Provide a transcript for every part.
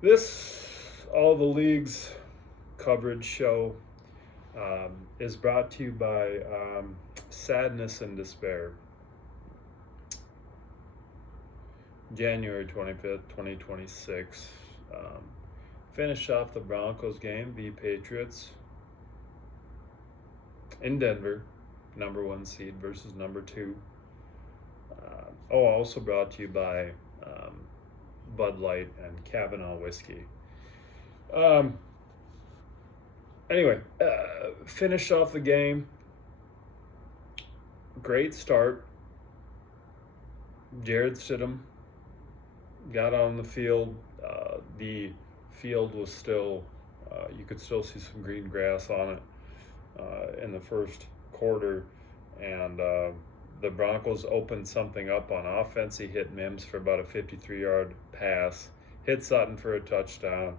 This All the League's coverage show is brought to you by Sadness and Despair. January 25th, 2026. Finish off the Broncos game, the Patriots in Denver, number 1 seed versus number 2. Also brought to you by Bud Light and Kavanaugh whiskey. Anyway, finish off the game. Great start. Jared Stidham got on the field. The field was still, you could still see some green grass on it in the first quarter. And the Broncos opened something up on offense. He hit Mims for about a 53-yard pass, hit Sutton for a touchdown.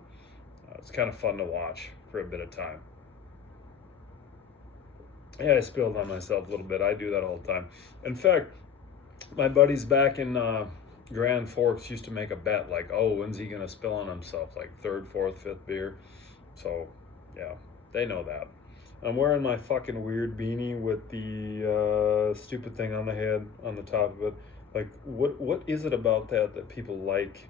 It's kind of fun to watch for a bit of time. Yeah, I spilled on myself a little bit. I do that all the time. In fact, my buddies back in Grand Forks used to make a bet like, oh, when's he going to spill on himself? Like third, fourth, fifth beer. So, yeah, they know that. I'm wearing my fucking weird beanie with the stupid thing on the head, on the top of it. Like, what is it about that people like?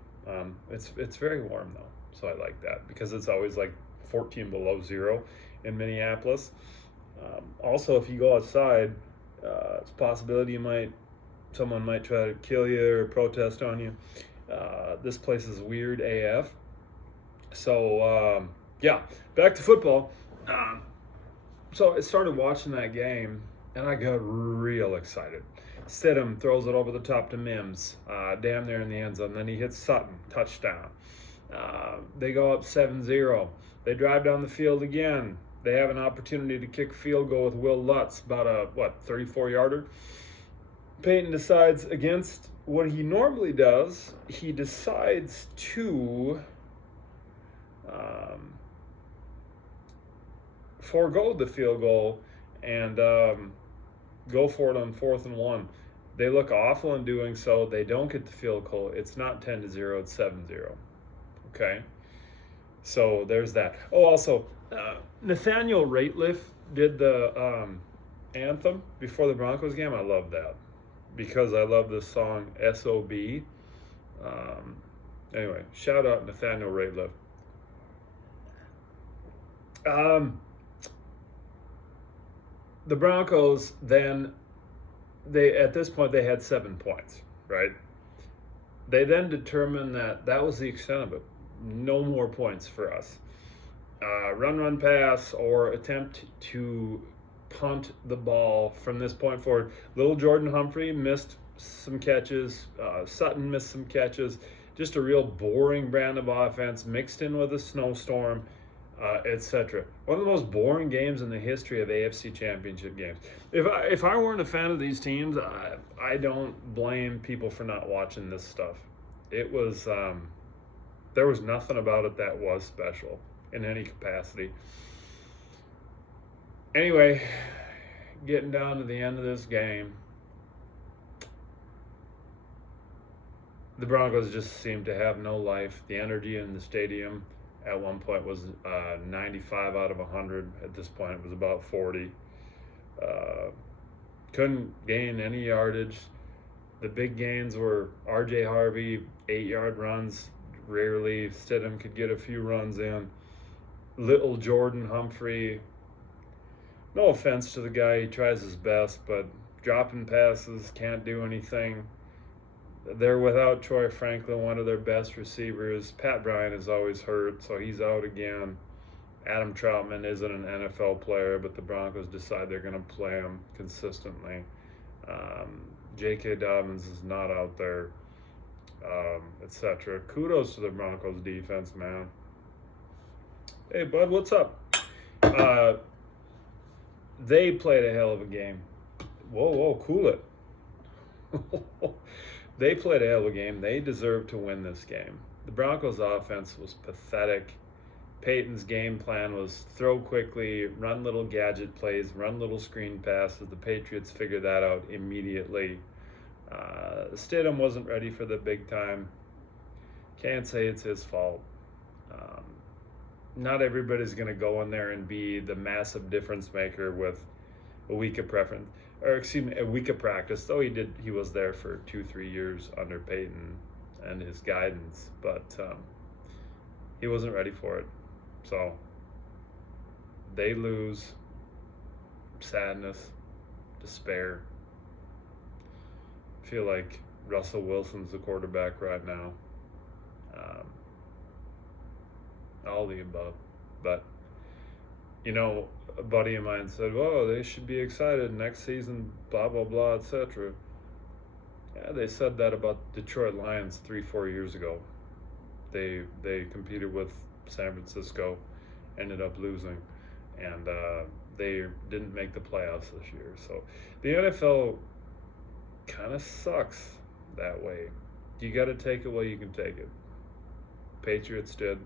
It's very warm, though. So I like that because it's always like 14 below zero in Minneapolis. Also, if you go outside, it's a possibility someone might try to kill you or protest on you. This place is weird AF. So, yeah, back to football. So I started watching that game, and I got real excited. Stidham throws it over the top to Mims, damn near in the end zone. Then he hits Sutton, touchdown. They go up 7-0. They drive down the field again. They have an opportunity to kick a field goal with Will Lutz, about a, 34-yarder. Peyton decides against what he normally does. He decides to forego the field goal and go for it on 4th and 1. They look awful in doing so. They don't get the field goal. It's not 10-0, it's 7-0. Okay? So there's that. Oh, also, Nathaniel Rateliff did the anthem before the Broncos game. I love that because I love the song S.O.B. Anyway, shout out Nathaniel Rateliff. The Broncos then, at this point they had 7 points, right? They then determined that was the extent of it. No more points for us. Run, pass, or attempt to punt the ball from this point forward. Little Jordan Humphrey missed some catches. Sutton missed some catches. Just a real boring brand of offense mixed in with a snowstorm, etc. One of the most boring games in the history of AFC Championship games. If I weren't a fan of these teams, I don't blame people for not watching this stuff. It was there was nothing about it that was special in any capacity. Anyway, getting down to the end of this game, the Broncos just seemed to have no life. The energy in the stadium at one point was 95 out of 100. At this point, it was about 40. Couldn't gain any yardage. The big gains were R.J. Harvey, 8-yard runs. Rarely Stidham could get a few runs in. Little Jordan Humphrey, no offense to the guy, he tries his best, but dropping passes, can't do anything. They're without Troy Franklin, one of their best receivers. Pat Bryant is always hurt, so he's out again. Adam Troutman isn't an NFL player, but the Broncos decide they're going to play him consistently. J.K. Dobbins is not out there, etc. Kudos to the Broncos defense, man. Hey, bud, what's up? They played a hell of a game. Whoa, cool it. They played a hell of a game. They deserved to win this game. The Broncos' offense was pathetic. Peyton's game plan was throw quickly, run little gadget plays, run little screen passes. The Patriots figured that out immediately. Stidham wasn't ready for the big time. Can't say it's his fault. Um, Not everybody's going to go in there and be the massive difference maker with a week of preference, or excuse me, a week of practice. Though he was there for 2-3 years under Peyton and his guidance, but he wasn't ready for it. So they lose. Sadness, despair. I feel like Russell Wilson's the quarterback right now. All the above. But, a buddy of mine said, "Whoa, they should be excited next season, blah, blah, blah, etc." Yeah, they said that about Detroit Lions 3-4 years ago. They competed with San Francisco, ended up losing, and they didn't make the playoffs this year. So the NFL kind of sucks that way. You got to take it while you can take it. Patriots did.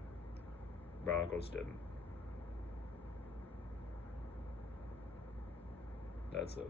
Broncos didn't. That's it.